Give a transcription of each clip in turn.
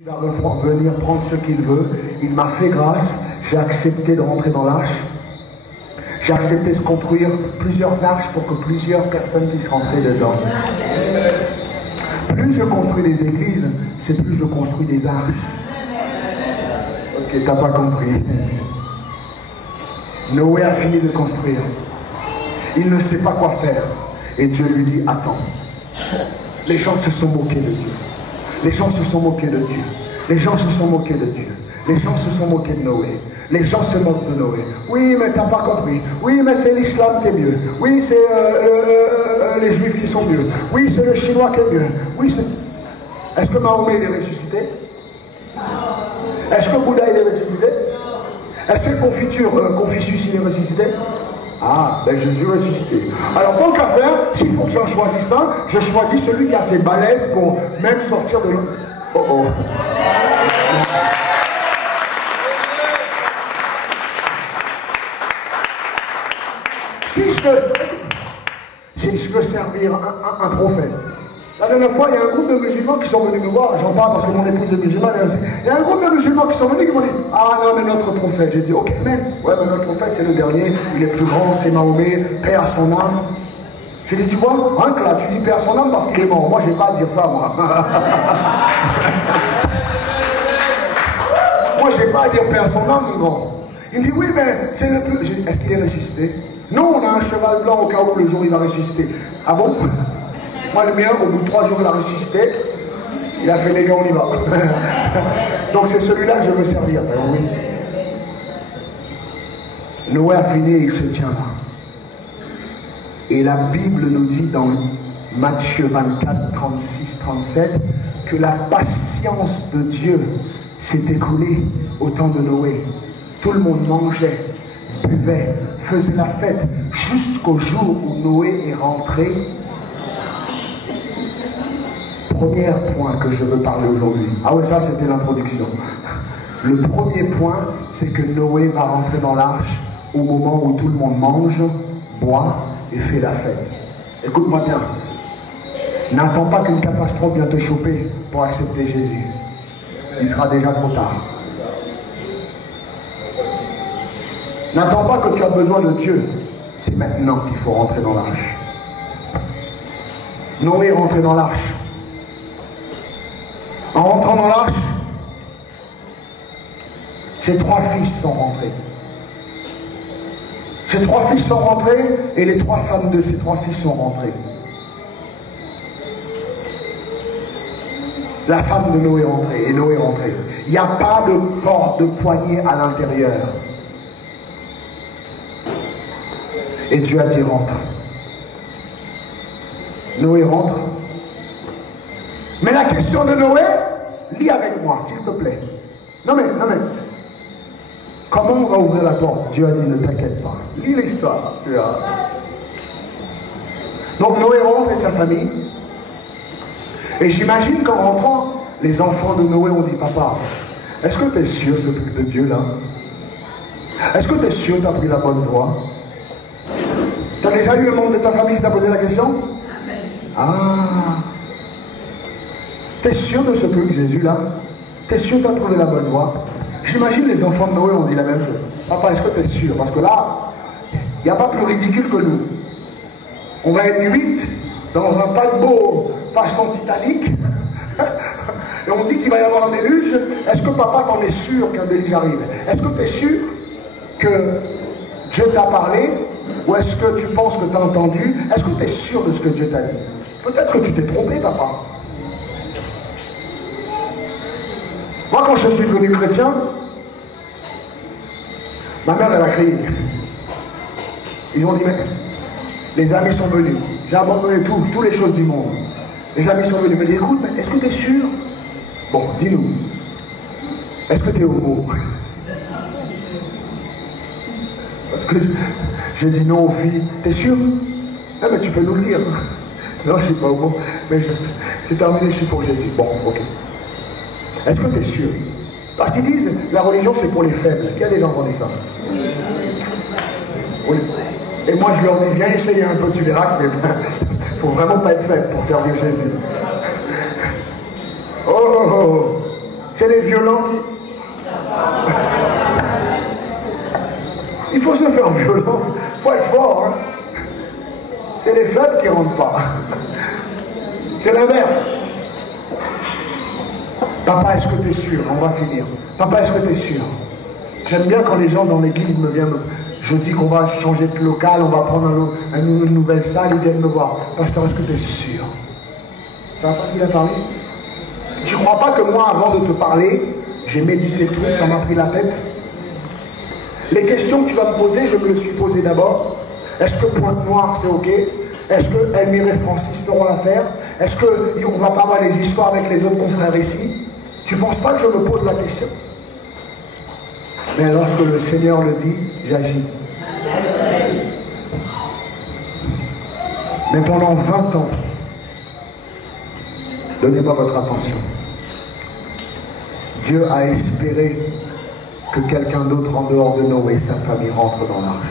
Il va venir prendre ce qu'il veut. Il m'a fait grâce. J'ai accepté de rentrer dans l'arche. J'ai accepté de construire plusieurs arches pour que plusieurs personnes puissent rentrer dedans. Plus je construis des églises, c'est plus je construis des arches. Ok, t'as pas compris. Noé a fini de construire. Il ne sait pas quoi faire. Et Dieu lui dit, attends. Les gens se sont moqués de Dieu. Les gens se sont moqués de Dieu. Les gens se sont moqués de Dieu. Les gens se sont moqués de Noé. Les gens se moquent de Noé. Oui, mais t'as pas compris. Oui, mais c'est l'islam qui est mieux. Oui, c'est les juifs qui sont mieux. Oui, c'est le chinois qui est mieux. Oui, c'est... Est-ce que Mahomet il est ressuscité? Est-ce que Bouddha il est ressuscité? Est-ce que Confucius il est ressuscité? Ah, ben Jésus est ressuscité. Alors tant qu'à faire, s'il faut que j'en choisisse un, je choisis celui qui a ses balaises pour même sortir de l'eau. Oh oh. Si je veux servir un prophète, la dernière fois, il y a un groupe de musulmans qui sont venus me voir, j'en parle parce que mon épouse est musulmane, il y a un groupe de musulmans qui sont venus qui m'ont dit, ah non mais notre prophète, j'ai dit, ok mais, ouais mais notre prophète c'est le dernier, il est plus grand, c'est Mahomet, paix à son âme. J'ai dit, tu vois, hein, que là tu dis paix à son âme parce qu'il est mort, moi j'ai pas à dire ça moi. Moi j'ai pas à dire paix à son âme mon grand. Il me dit, oui mais c'est le plus, j'ai dit, est-ce qu'il est ressuscité? Non, on a un cheval blanc au cas où le jour il va ressusciter. Ah bon? Moi le mien, au bout de 3 jours il a ressuscité. Il a fait les gars, on y va. Donc c'est celui-là que je veux servir. Alors, oui. Noé a fini et il se tient là. Et la Bible nous dit dans Matthieu 24, 36, 37 que la patience de Dieu s'est écoulée au temps de Noé. Tout le monde mangeait, buvait, faisait la fête jusqu'au jour où Noé est rentré. Premier point que je veux parler aujourd'hui. Ah ouais, ça c'était l'introduction. Le premier point, c'est que Noé va rentrer dans l'arche au moment où tout le monde mange, boit et fait la fête. Écoute-moi bien. N'attends pas qu'une catastrophe vienne te choper pour accepter Jésus. Il sera déjà trop tard. N'attends pas que tu as besoin de Dieu. C'est maintenant qu'il faut rentrer dans l'arche. Noé est rentré dans l'arche. En rentrant dans l'arche, ses 3 fils sont rentrés. Ses 3 fils sont rentrés et les 3 femmes de ses 3 fils sont rentrées. La femme de Noé est rentrée et Noé est rentré. Il n'y a pas de porte de poignée à l'intérieur. Et Dieu a dit rentre. Noé rentre. Mais la question de Noé, lis avec moi, s'il te plaît. Non mais, comment on va ouvrir la porte? Dieu a dit, ne t'inquiète pas. Lis l'histoire, tu vois. Donc Noé rentre et sa famille. Et j'imagine qu'en rentrant, les enfants de Noé ont dit, papa, est-ce que tu es sûr ce truc de Dieu là? Est-ce que tu es sûr que tu as pris la bonne voie? Tu as déjà eu un membre de ta famille qui t'a posé la question? Ah. T'es sûr de ce truc, Jésus, là? T'es sûr que tu as trouvé la bonne voie? J'imagine les enfants de Noé ont dit la même chose. Papa, est-ce que tu es sûr? Parce que là, il n'y a pas plus ridicule que nous. On va être 8 dans un paquebot façon Titanic. Et on dit qu'il va y avoir un déluge. Est-ce que papa, t'en es sûr qu'un déluge arrive? Est-ce que tu es sûr que Dieu t'a parlé? Ou est-ce que tu penses que tu as entendu? Est-ce que tu es sûr de ce que Dieu t'a dit? Peut-être que tu t'es trompé, papa. Moi, quand je suis devenu chrétien, ma mère, elle a crié. Ils ont dit, mais les amis sont venus. J'ai abandonné toutes les choses du monde. Les amis sont venus. Ils me disent, écoute, mais est-ce que tu es sûr? Bon, dis-nous. Est-ce que tu es homo? Parce que j'ai dit non aux filles. T'es sûr? Ah, mais tu peux nous le dire. Non, je ne suis pas homo. Mais c'est terminé, je suis pour Jésus. Bon, ok. Est-ce que tu es sûr? Parce qu'ils disent, la religion c'est pour les faibles. Qui a déjà entendu ça? Oui. Et moi je leur dis, viens essayer un peu, tu verras que il ne faut vraiment pas être faible pour servir Jésus. Oh, C'est les violents qui... Il faut se faire violence. Il faut être fort. Hein? C'est les faibles qui ne rentrent pas. C'est l'inverse. Papa, est-ce que tu es sûr? On va finir. Papa, est-ce que tu es sûr? J'aime bien quand les gens dans l'église me viennent. Je dis qu'on va changer de local, on va prendre une nouvelle salle, ils viennent me voir. Pasteur, est-ce que tu es sûr? Ça va pas qu'il a parlé? Tu ne crois pas que moi, avant de te parler, j'ai médité le truc, ça m'a pris la tête? Les questions que tu vas me poser, je me les suis posées d'abord. Est-ce que Pointe Noire, c'est OK? Est-ce que Elmire et Francis auront l'affaire? Est-ce qu'on ne va pas avoir des histoires avec les autres confrères ici? Tu ne penses pas que je me pose la question? Mais lorsque le Seigneur le dit, j'agis. Mais pendant 20 ans, donnez-moi votre attention. Dieu a espéré que quelqu'un d'autre en dehors de Noé et sa famille rentre dans l'arche.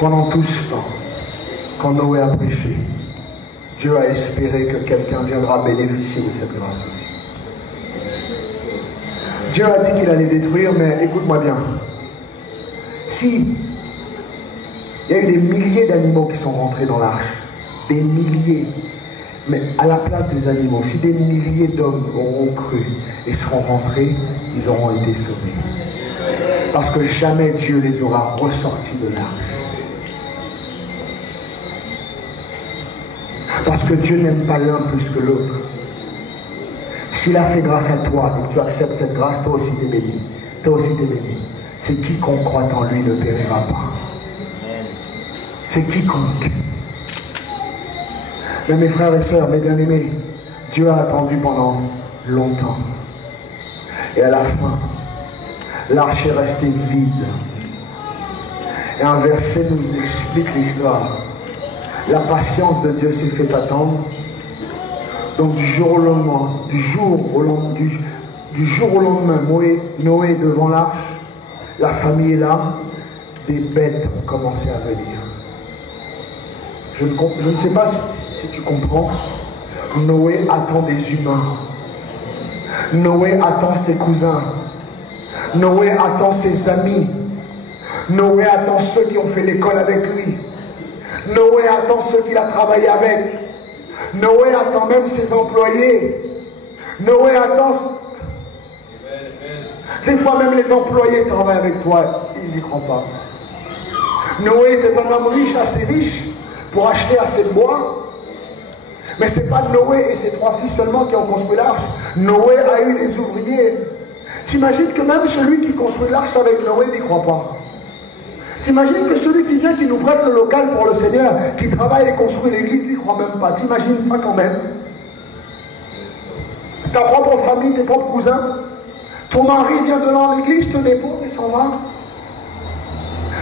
Pendant tout ce temps, quand Noé a prêché, Dieu a espéré que quelqu'un viendra bénéficier de cette grâce aussi. Dieu a dit qu'il allait détruire, mais écoute-moi bien. Si il y a eu des milliers d'animaux qui sont rentrés dans l'arche, des milliers, mais à la place des animaux, si des milliers d'hommes auront cru et seront rentrés, ils auront été sauvés. Parce que jamais Dieu les aura ressortis de l'arche. Parce que Dieu n'aime pas l'un plus que l'autre. S'il a fait grâce à toi et que tu acceptes cette grâce, toi aussi t'es béni. Toi aussi t'es béni. C'est quiconque croit en lui ne périra pas. C'est quiconque. Mais mes frères et sœurs, mes bien-aimés, Dieu a attendu pendant longtemps. Et à la fin, l'arche est restée vide. Et un verset nous explique l'histoire. La patience de Dieu s'est fait attendre. Donc du jour au lendemain, du jour au lendemain, Noé est devant l'arche, la famille est là, des bêtes ont commencé à venir. Je ne sais pas si tu comprends. Noé attend des humains. Noé attend ses cousins. Noé attend ses amis. Noé attend ceux qui ont fait l'école avec lui. Noé attend ceux qu'il a travaillé avec. Noé attend même ses employés. Noé attend... Des fois même les employés travaillent avec toi. Ils n'y croient pas. Noé était un homme riche, assez riche, pour acheter assez de bois. Mais ce n'est pas Noé et ses 3 fils seulement qui ont construit l'arche. Noé a eu des ouvriers. T'imagines que même celui qui construit l'arche avec Noé n'y croit pas. T'imagines que celui qui vient, qui nous prête le local pour le Seigneur, qui travaille et construit l'église, n'y croit même pas. T'imagines ça quand même? Ta propre famille, tes propres cousins. Ton mari vient de dans l'église, te dépose et s'en va.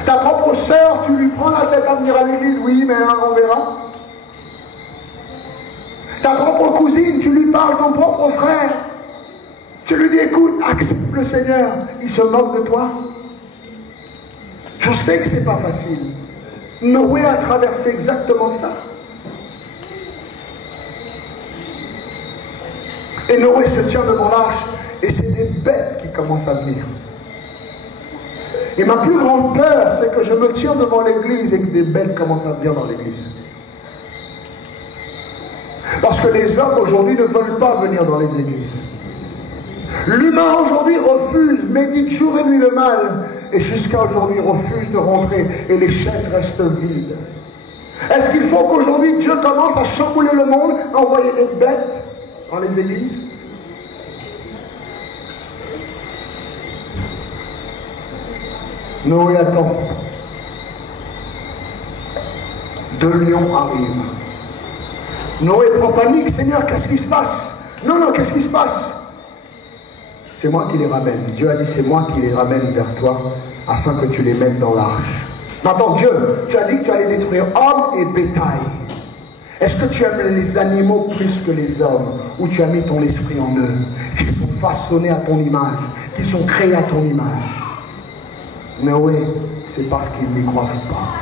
Ta propre sœur, tu lui prends la tête à venir à l'église, oui, mais hein, on verra. Ta propre cousine, tu lui parles, ton propre frère. Tu lui dis, écoute, accepte le Seigneur. Il se moque de toi. Je sais que c'est pas facile. Noé a traversé exactement ça. Et Noé se tient devant l'arche et c'est des bêtes qui commencent à venir. Et ma plus grande peur, c'est que je me tiens devant l'église et que des bêtes commencent à venir dans l'église. Parce que les hommes aujourd'hui ne veulent pas venir dans les églises. L'humain aujourd'hui refuse, médite jour et nuit le mal, et jusqu'à aujourd'hui refuse de rentrer, et les chaises restent vides. Est-ce qu'il faut qu'aujourd'hui Dieu commence à chambouler le monde, à envoyer des bêtes dans les églises? Noé attend. 2 lions arrivent. Noé prend panique. Seigneur, qu'est-ce qui se passe? Non, non, qu'est-ce qui se passe? C'est moi qui les ramène. Dieu a dit, c'est moi qui les ramène vers toi, afin que tu les mettes dans l'arche. Maintenant, Dieu, tu as dit que tu allais détruire hommes et bétail. Est-ce que tu aimes les animaux plus que les hommes, ou tu as mis ton esprit en eux, qui sont façonnés à ton image, qui sont créés à ton image? Mais oui, c'est parce qu'ils n'y croient pas.